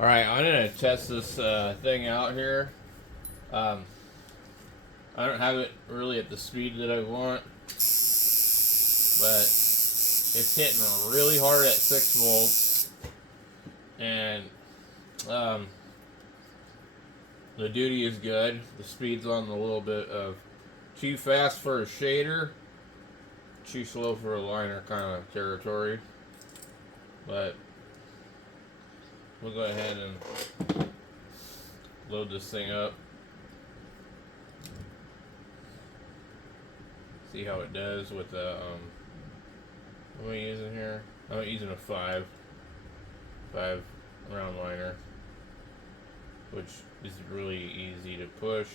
All right, I'm gonna test this thing out here. Um, I don't have it really at the speed that I want, but it's hitting really hard at 6 volts, and um, the duty is good. The speed's on a little bit of too fast for a shader, too slow for a liner kind of territory. But we'll go ahead and load this thing up. See how it does with the what am I using here? I'm using a five round liner, which is really easy to push.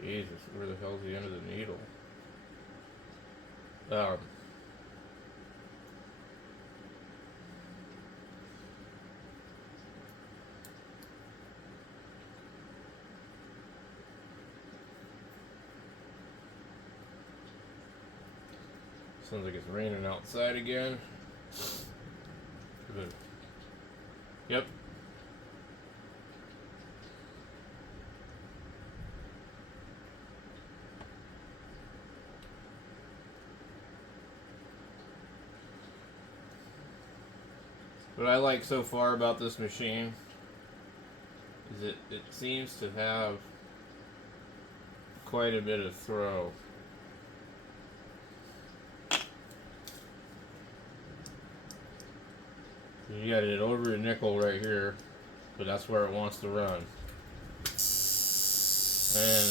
Jesus, where the hell's the end of the needle? Sounds like it's raining outside again. Good. Yep. What I like so far about this machine is it seems to have quite a bit of throw. You got it over a nickel right here, but that's where it wants to run. And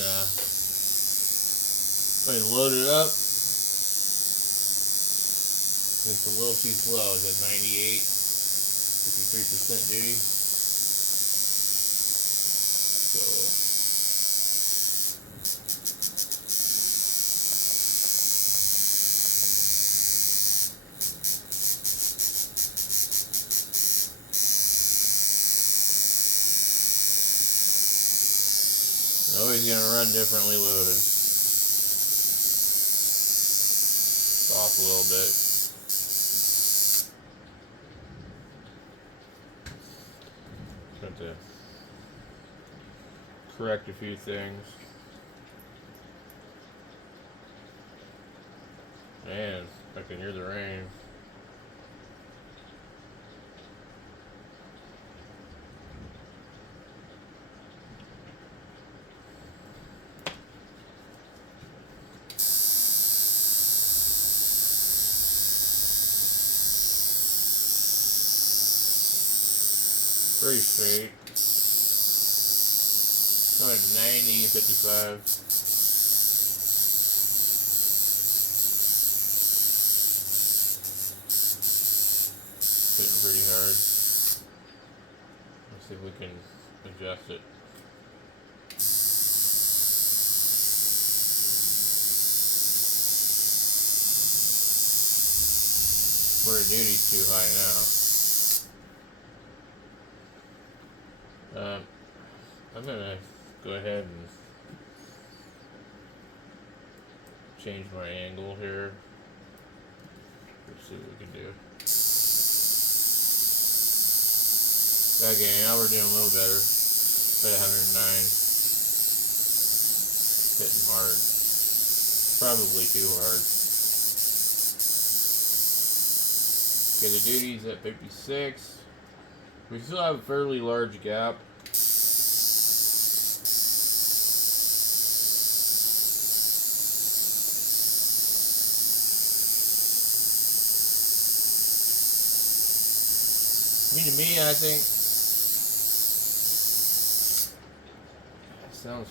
when you load it up, it's a little too slow. It's at 98, 53% duty. So always gonna run differently loaded. Off a little bit. Have to correct a few things. Man, I can hear the rain. Pretty straight. I'm at 90, 55. Hitting pretty hard. Let's see if we can adjust it. Where the duty's too high now. I'm gonna go ahead and change my angle here. Let's see what we can do. Okay, now we're doing a little better. At 109. Hitting hard. Probably too hard. Okay, the duty's at 56. We still have a fairly large gap. I mean, to me, I think that sounds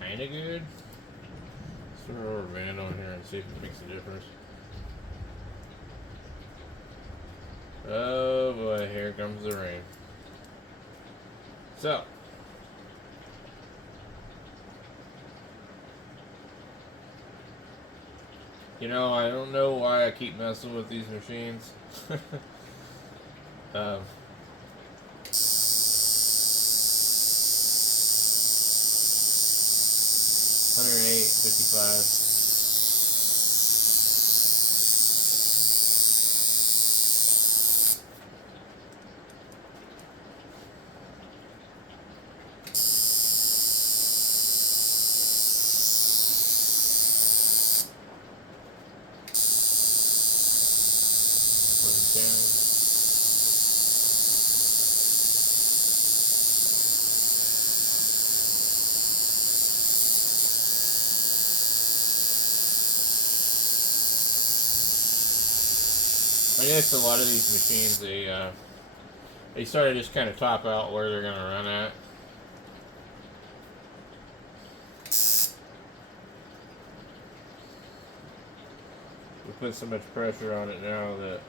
kind of good. Let's throw a rubber band on here and see if it makes a difference. Oh boy, here comes the rain. So, you know, I don't know why I keep messing with these machines. 108, 55. I guess a lot of these machines, they sort of just kind of top out where they're gonna run at. We put so much pressure on it now that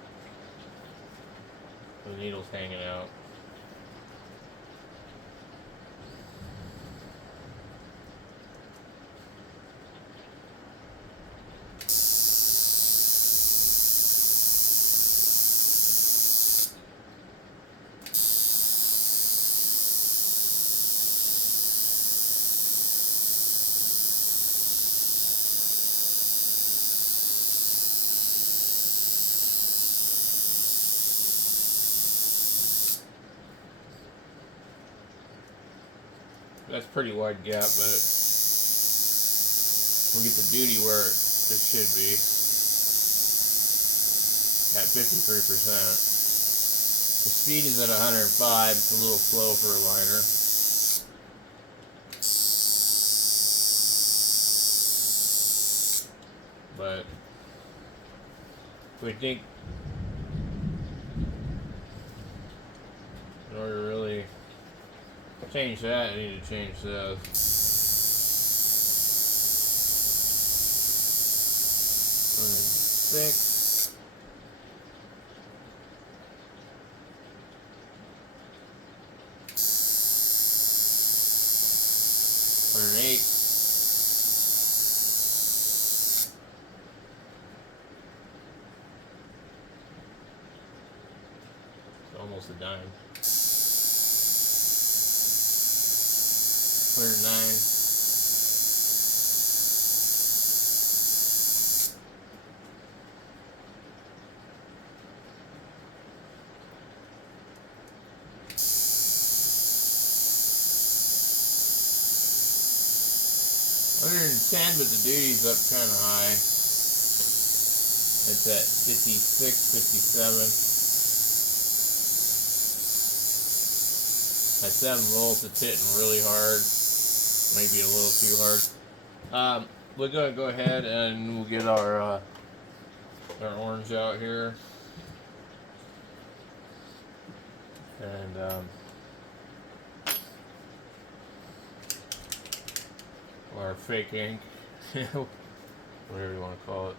the needle's hanging out. That's a pretty wide gap, but we'll get the duty where it should be at 53%. The speed is at 105. It's a little slow for a liner. But we think in order to really change that, I need to change this. 6. 108. It's almost a dime. 109. $110, but the duty's up kind of high. It's at 56, 57. At 7 volts, it's hitting really hard. Maybe a little too hard. We're gonna go ahead and we'll get our orange out here, and or fake ink, whatever you want to call it.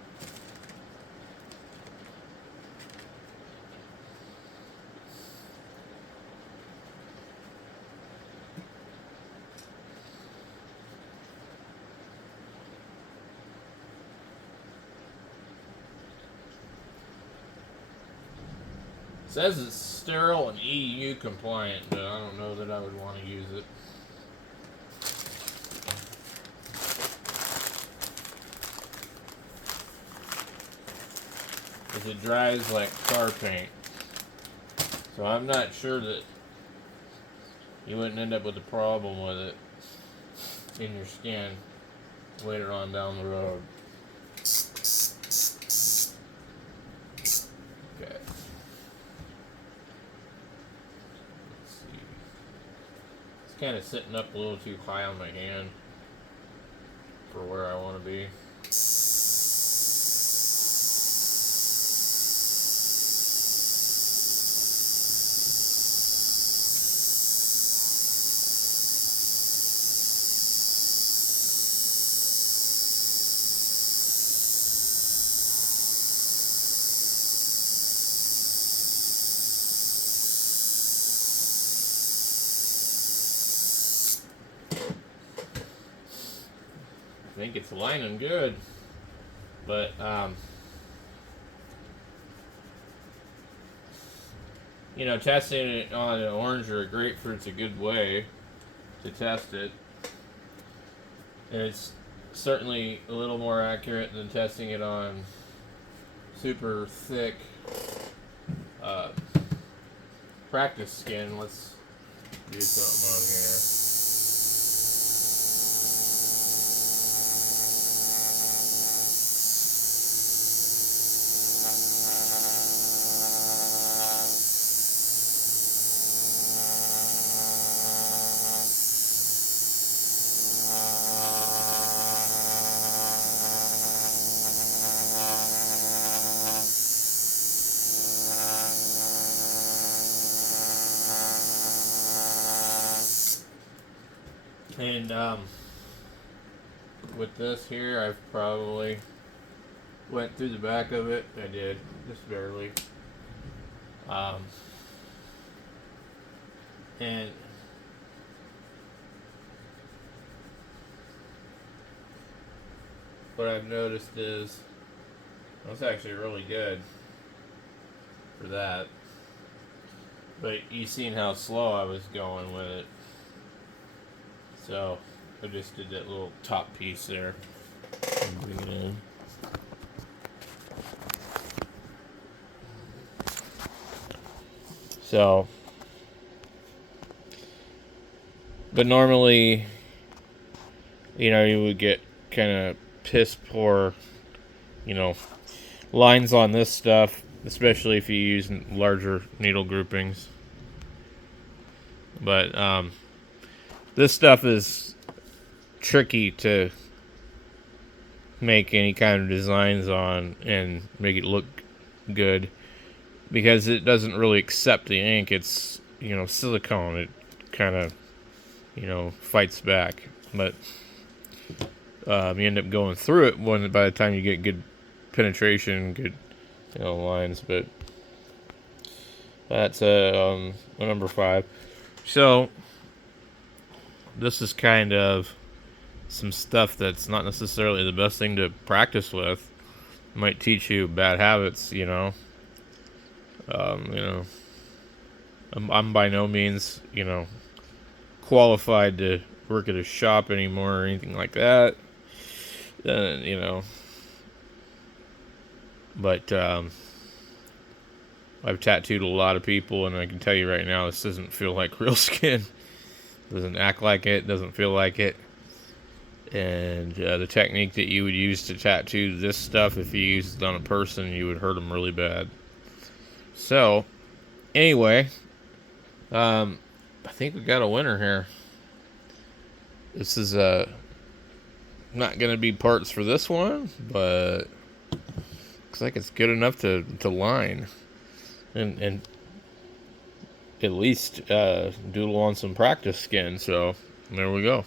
It says it's sterile and EU compliant, but I don't know that I would want to use it. Because it dries like car paint. So I'm not sure that you wouldn't end up with a problem with it in your skin later on down the road. Okay. It's kind of sitting up a little too high on my hand for where I want to be. I think it's lining good, but you know, testing it on an orange or a grapefruit's a good way to test it. And it's certainly a little more accurate than testing it on super thick practice skin. Let's do something on here. And with this here, I've probably went through the back of it. I did, just barely. And what I've noticed is that's actually really good for that. But you seen how slow I was going with it. So I just did that little top piece there. Bring it in. So, but normally, you would get kind of piss poor, lines on this stuff, especially if you use larger needle groupings. But this stuff is tricky to make any kind of designs on and make it look good because it doesn't really accept the ink. It's, silicone. It kind of, fights back. But you end up going through it by the time you get good penetration, good, lines. But that's a number 5. So this is kind of some stuff that's not necessarily the best thing to practice with. It might teach you bad habits, I'm by no means, qualified to work at a shop anymore or anything like that. But I've tattooed a lot of people, and I can tell you right now, this doesn't feel like real skin. Doesn't act like it. Doesn't feel like it. And the technique that you would use to tattoo this stuff, if you used it on a person, you would hurt them really bad. So, anyway, I think we got a winner here. This is not going to be parts for this one, but looks like it's good enough to line and at least doodle on some practice skin. So there we go.